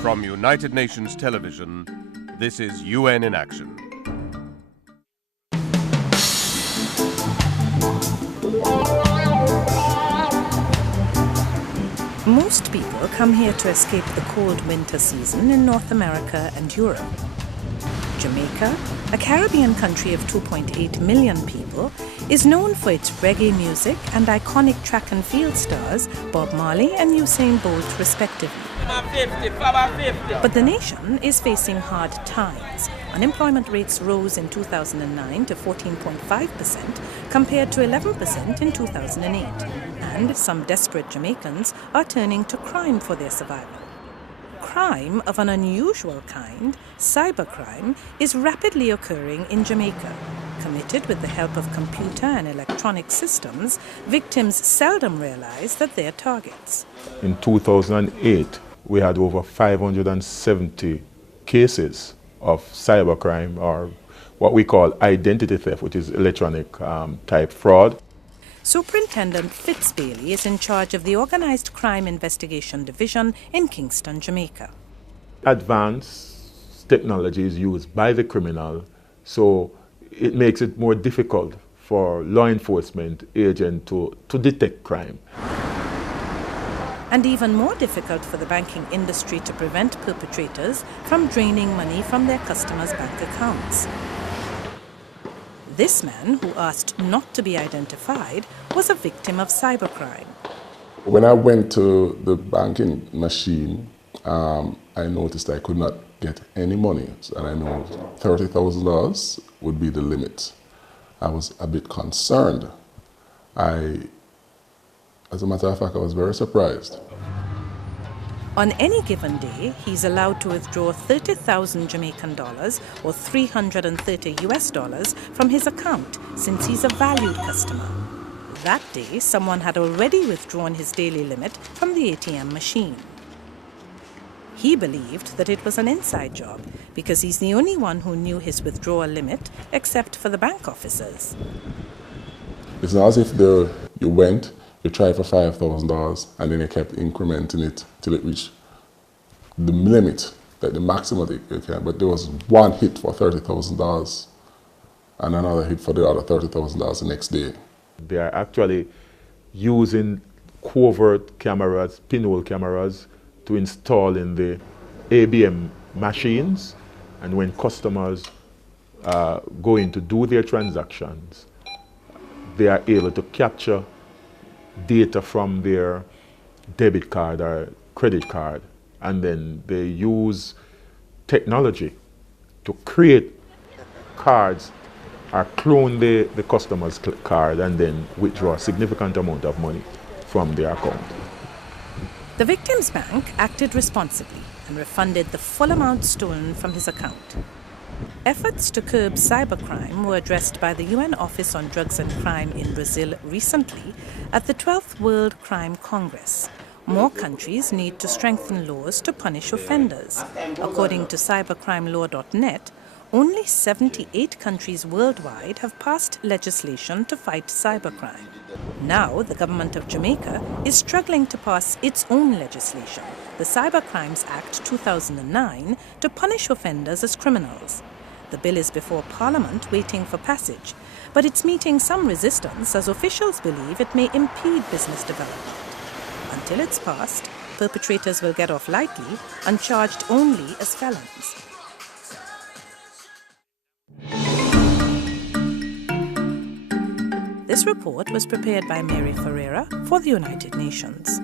From United Nations Television, this is UN in Action. Most people come here to escape the cold winter season in North America and Europe. Jamaica, a Caribbean country of 2.8 million people, is known for its reggae music and iconic track and field stars Bob Marley and Usain Bolt respectively. But the nation is facing hard times. Unemployment rates rose in 2009 to 14.5% compared to 11% in 2008. And some desperate Jamaicans are turning to crime for their survival. Crime of an unusual kind, cybercrime, is rapidly occurring in Jamaica. Committed with the help of computer and electronic systems, victims seldom realize that they're targets. In 2008, we had over 570 cases of cybercrime, or what we call identity theft, which is electronic type fraud. Superintendent Fitzbailey is in charge of the Organized Crime Investigation Division in Kingston, Jamaica. Advanced technology is used by the criminal, so it makes it more difficult for law enforcement agents to detect crime. And even more difficult for the banking industry to prevent perpetrators from draining money from their customers' bank accounts. This man, who asked not to be identified, was a victim of cybercrime. When I went to the banking machine, I noticed I could not get any money, and I know $30,000 would be the limit. I was a bit concerned. As a matter of fact, I was very surprised. On any given day, he's allowed to withdraw 30,000 Jamaican dollars or $330 US from his account since he's a valued customer. That day, someone had already withdrawn his daily limit from the ATM machine. He believed that it was an inside job because he's the only one who knew his withdrawal limit except for the bank officers. It's not as if you went, you tried for $5,000 and then you kept incrementing it till it reached the limit, like the maximum that you can. But there was one hit for $30,000 and another hit for the other $30,000 the next day. They are actually using covert cameras, pinhole cameras, to install in the ABM machines, and when customers go in to do their transactions, they are able to capture data from their debit card or credit card, and then they use technology to create cards or clone the customer's card and then withdraw a significant amount of money from their account. The victim's bank acted responsibly and refunded the full amount stolen from his account. Efforts to curb cybercrime were addressed by the UN Office on Drugs and Crime in Brazil recently at the 12th World Crime Congress. More countries need to strengthen laws to punish offenders. According to cybercrimelaw.net, only 78 countries worldwide have passed legislation to fight cybercrime. Now, the government of Jamaica is struggling to pass its own legislation, the Cybercrimes Act 2009, to punish offenders as criminals. The bill is before Parliament waiting for passage, but it's meeting some resistance as officials believe it may impede business development. Until it's passed, perpetrators will get off lightly and charged only as felons. This report was prepared by Mary Ferreira for the United Nations.